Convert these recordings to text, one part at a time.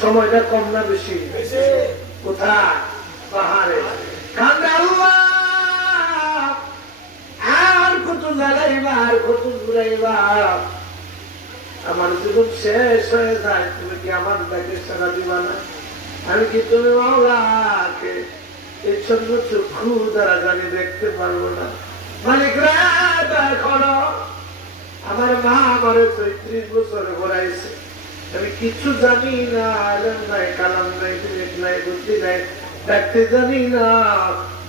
সময়টা কম না বেশি? কোথায়? পাহাড়ে। কান্দে আল্লাহ, আর কত জ্বালাইবা, আর কত ঘুরাইবা, আমার জীবন শেষ হয়ে যায়, তুমি কি আমার ডাকে সারা দিবা না? আমি কি তুমি মাওলাকে এই ছোট চক্ষু দ্বারা জানি দেখতে পারবো না? মালিক রে এখনো আমার মা আমারে ৩৫ বছরে ঘোরাইছে, আমি কিছু জানি না, আলম নাই, কালাম নাই, বিবেক নাই, বুদ্ধি নাই, দেখতে জানি না।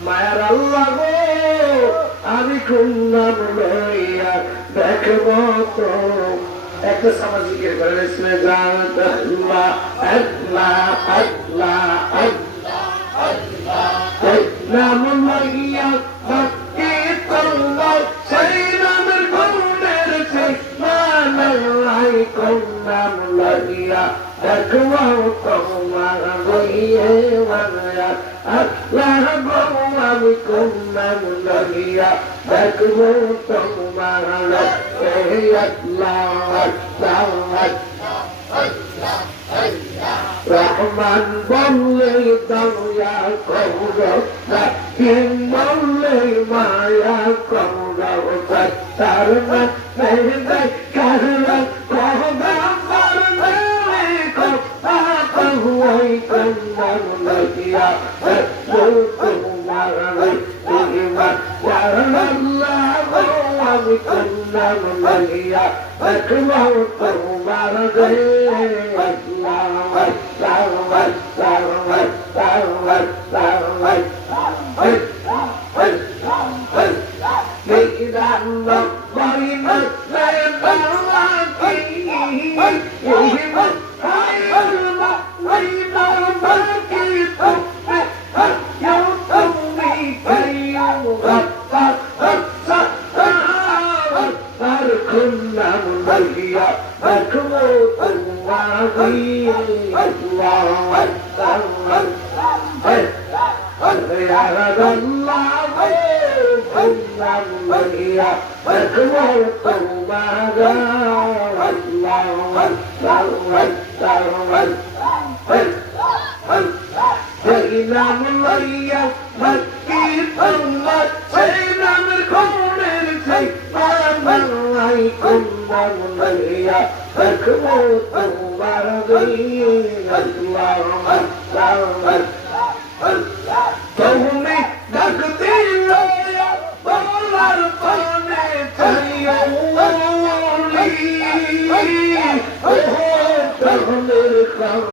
মায়ার আল্লাহ গো, আমি কোন নাম লইয়া দেখবো তো? একটা সামাজিকের করে ইসমে জাত আল্লাহ আল্লাহ আল্লাহ আল্লাহ নাম লইয়া ভক্তি করবো, সেই নামের গুণের নাই, কোন নাম লইয়া দেখবো তোমার গইয়ে মায়া আল্লাহ গো, আমি কোন নাম লইয়া দেখবো তোমার রহমান বললে দয়া করো, রাহিম বললে মায়া করো, তার মানে কারণ কহবা পারবে কথা কহুই কন্যাম লইয়া তোমার আমি কন্যাম লইয়া দেখবো তোমার তুমি ডাকতে বলার পানে চাইও